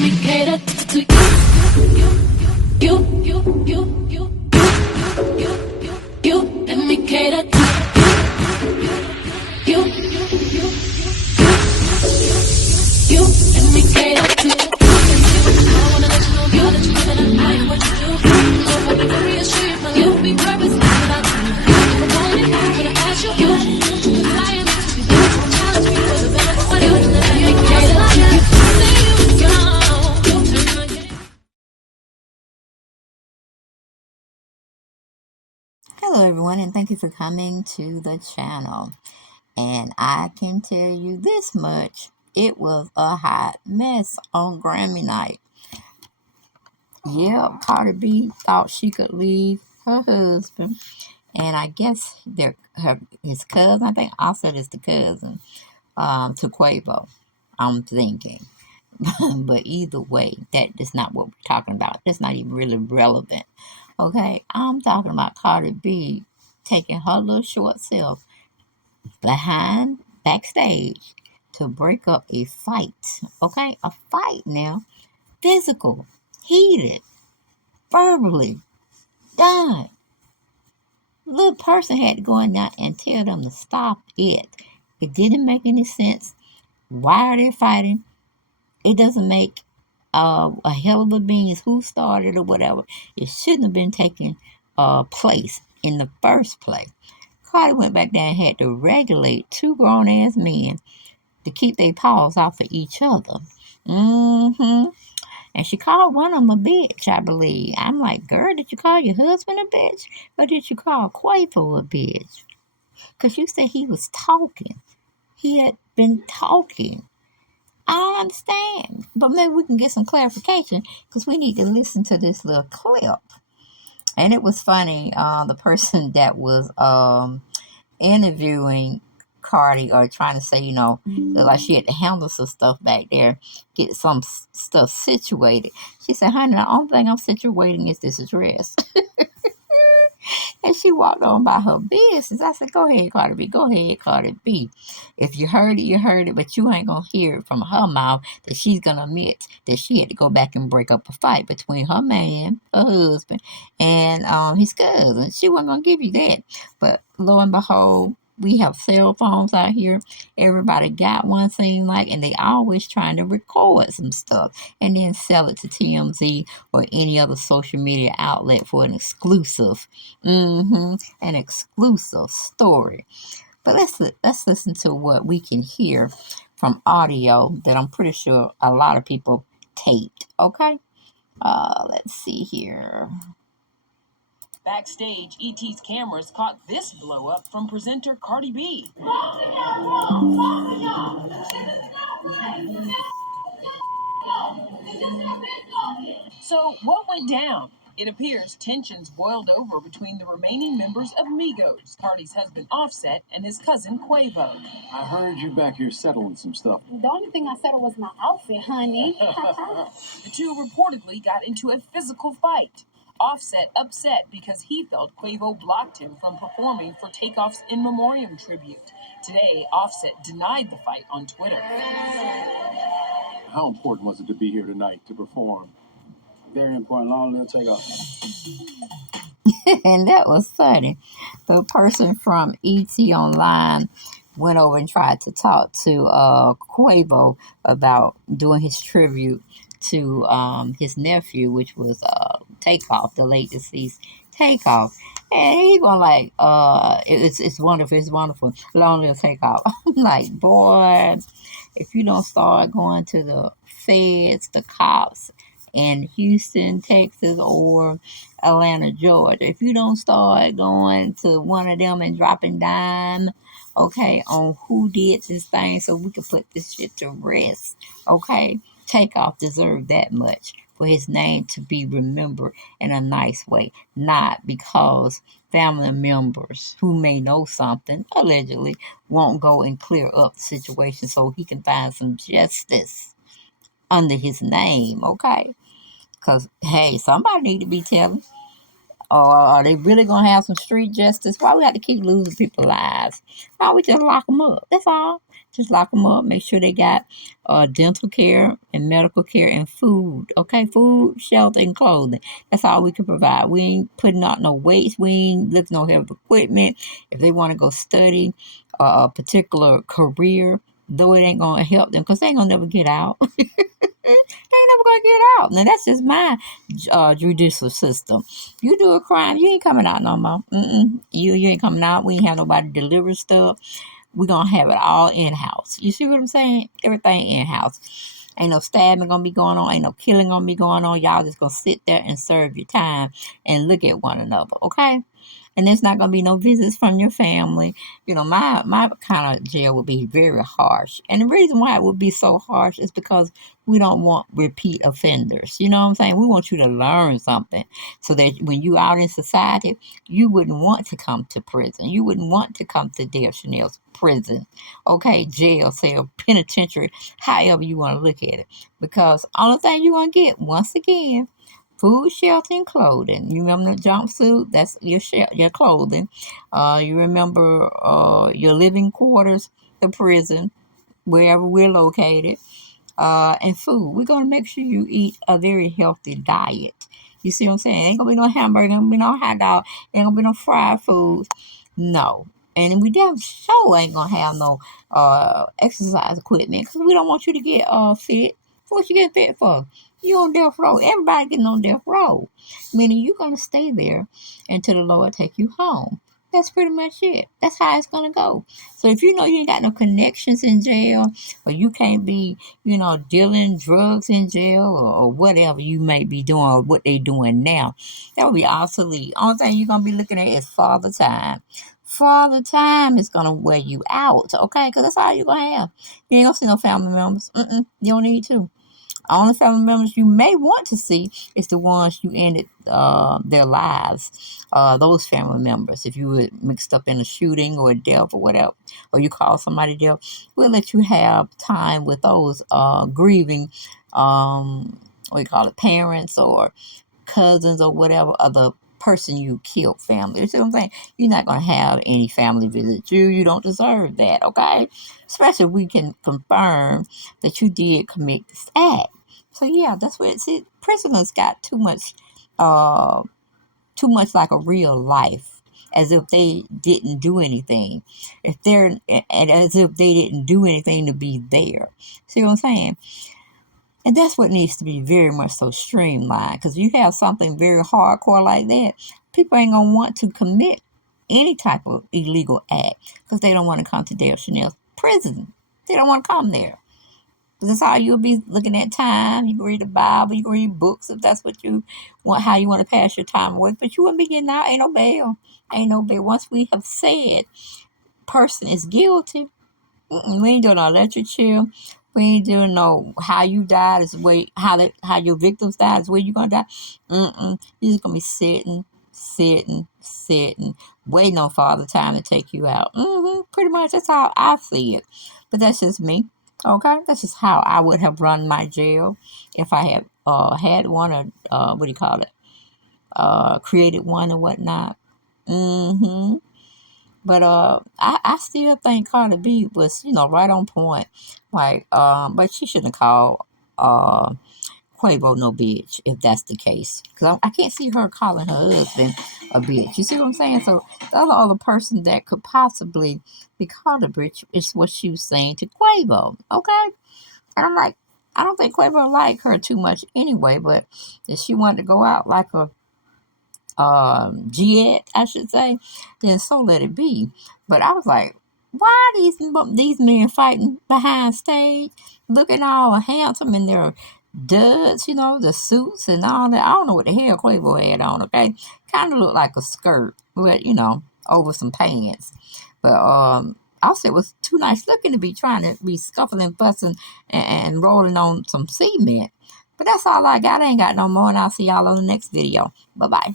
me cater to you. Let me cater to you. Let me cater to you. I wanna let you know, girl, that you know that I like what you do. So if I be very assured, my life will be purpose without you. If I want it, I'm gonna ask you. Cause I am to be there. Challenge me for the better for you. Let me cater to you. Hello everyone, and thank you for coming to the channel. And I can tell you this much, it was a hot mess on Grammy night. Yeah, Cardi B thought she could leave her husband, and I guess his cousin, I think Offset is the cousin, to Quavo, I'm thinking. But either way, that is not what we're talking about. That's not even really relevant. Okay, I'm talking about Cardi B taking her little short self backstage to break up a fight. Okay, a fight now, physical, heated, verbally done. Little person had to go in there and tell them to stop it. It didn't make any sense. Why are they fighting? It doesn't make a hell of a beans who started or whatever. It shouldn't have been taking place in the first place. Cardi went back there and had to regulate two grown ass men to keep their paws off of each other. Mm-hmm. And she called one of them a bitch, I believe. I'm like, girl, did you call your husband a bitch? Or did you call Quavo a bitch? Because you said he was talking. He had been talking. I don't understand. But maybe we can get some clarification because we need to listen to this little clip. And it was funny. The person that was interviewing Cardi or trying to say, look like she had to handle some stuff back there, get some stuff situated. She said, honey, the only thing I'm situating is this dress. And she walked on by her business. I said, go ahead, Cardi B. Go ahead, Cardi B. If you heard it, you heard it, but you ain't going to hear it from her mouth that she's going to admit that she had to go back and break up a fight between her man, her husband, and his cousin. She wasn't going to give you that. But lo and behold, we have cell phones out here. Everybody got one, seem like, and they always trying to record some stuff and then sell it to TMZ or any other social media outlet for an exclusive, an exclusive story. But let's listen to what we can hear from audio that I'm pretty sure a lot of people taped. Okay, let's see here. Backstage, ET's cameras caught this blow up from presenter Cardi B. So, what went down? It appears tensions boiled over between the remaining members of Migos, Cardi's husband Offset and his cousin Quavo. I heard you back here settling some stuff. The only thing I settled was my outfit, honey. The two reportedly got into a physical fight. Offset upset because he felt Quavo blocked him from performing for Takeoff's In Memoriam tribute. Today, Offset denied the fight on Twitter. How important was it to be here tonight to perform? Very important. Long live Takeoff. And that was funny. The person from ET Online went over and tried to talk to Quavo about doing his tribute to his nephew, which was Takeoff, the late deceased Takeoff. And he going like, it's wonderful, long live Takeoff. I'm like, boy, if you don't start going to the feds, the cops in Houston, Texas, or Atlanta, Georgia, if you don't start going to one of them and dropping dime, okay, on who did this thing so we can put this shit to rest, okay? Takeoff deserved that much for his name to be remembered in a nice way, not because family members who may know something, allegedly, won't go and clear up the situation so he can find some justice under his name, okay? Because, hey, somebody need to be telling. Or are they really going to have some street justice? Why we have to keep losing people's lives? Why don't we just lock them up? That's all. Just lock them up. Make sure they got dental care and medical care and food. Okay, food, shelter, and clothing. That's all we can provide. We ain't putting out no weights. We ain't lifting no heavy equipment. If they want to go study a particular career, though it ain't going to help them because they ain't going to never get out. They ain't never gonna get out. Now that's just my judicial system. You do a crime, you ain't coming out no more. You ain't coming out. We ain't have nobody deliver stuff. We gonna have it all in house. You see what I'm saying? Everything in house. Ain't no stabbing gonna be going on. Ain't no killing gonna be going on. Y'all just gonna sit there and serve your time and look at one another. Okay? And there's not going to be no visits from your family. You know, my kind of jail would be very harsh. And the reason why it would be so harsh is because we don't want repeat offenders. You know what I'm saying? We want you to learn something so that when you out in society, you wouldn't want to come to prison. You wouldn't want to come to Dale Chanel's prison. Okay, jail, cell, penitentiary, however you want to look at it. Because only thing you're going to get, once again, food, shelter, and clothing. You remember the jumpsuit? That's your clothing. You remember your living quarters, the prison, wherever we're located, and food. We're going to make sure you eat a very healthy diet. You see what I'm saying? Ain't going to be no hamburger, ain't going to be no hot dog, ain't going to be no fried foods. No. And we damn sure ain't going to have no exercise equipment because we don't want you to get fit. What you get fit for? You on death row. Everybody getting on death row. Meaning you're going to stay there until the Lord take you home. That's pretty much it. That's how it's going to go. So if you know you ain't got no connections in jail, or you can't be, dealing drugs in jail, or whatever you may be doing, or what they doing now, that would be obsolete. Only thing you're going to be looking at is father time. Father time is going to wear you out, okay? Because that's all you're going to have. You ain't going to see no family members. You don't need to. Only family members you may want to see is the ones you ended their lives. Those family members, if you were mixed up in a shooting or a death or whatever, or you call somebody dead, we'll let you have time with those grieving, what do you call it, parents or cousins or whatever of the person you killed family. You see what I'm saying? You're not going to have any family visit you. You don't deserve that, okay? Especially if we can confirm that you did commit this act. So yeah, that's what it is. Prisoners got too much like a real life, as if they didn't do anything. And as if they didn't do anything to be there. See what I'm saying? And that's what needs to be very much so streamlined. Because you have something very hardcore like that, people ain't going to want to commit any type of illegal act because they don't want to come to Dale Chanel's prison. They don't want to come there. That's how you'll be looking at time. You can read the Bible, you can read books if that's what you want, how you want to pass your time away. But you wouldn't be getting out. Ain't no bail. Ain't no bail. Once we have said person is guilty, we ain't doing no electric chair. We ain't doing no how you died is the way how your victims died is where you gonna die. You're just gonna be sitting, waiting on Father Time to take you out. Pretty much that's how I see it. But that's just me. Okay, that's just how I would have run my jail if I had had one or what do you call it? Created one or whatnot. But I still think Cardi B was, right on point. Like, but she shouldn't call Quavo no bitch if that's the case. Because I can't see her calling her husband a bitch. You see what I'm saying? So the other person that could possibly be called a bitch is what she was saying to Quavo. Okay? And I'm like, I don't think Quavo liked her too much anyway, but if she wanted to go out like a Giet, I should say, then so let it be. But I was like, why are these men fighting behind stage, looking all handsome in their duds, the suits and all that? I don't know what the hell Quavo had on, okay? Kind of looked like a skirt, but, over some pants. But I said it was too nice looking to be trying to be scuffling, fussing, and rolling on some cement. But that's all I got. I ain't got no more, and I'll see y'all on the next video. Bye-bye.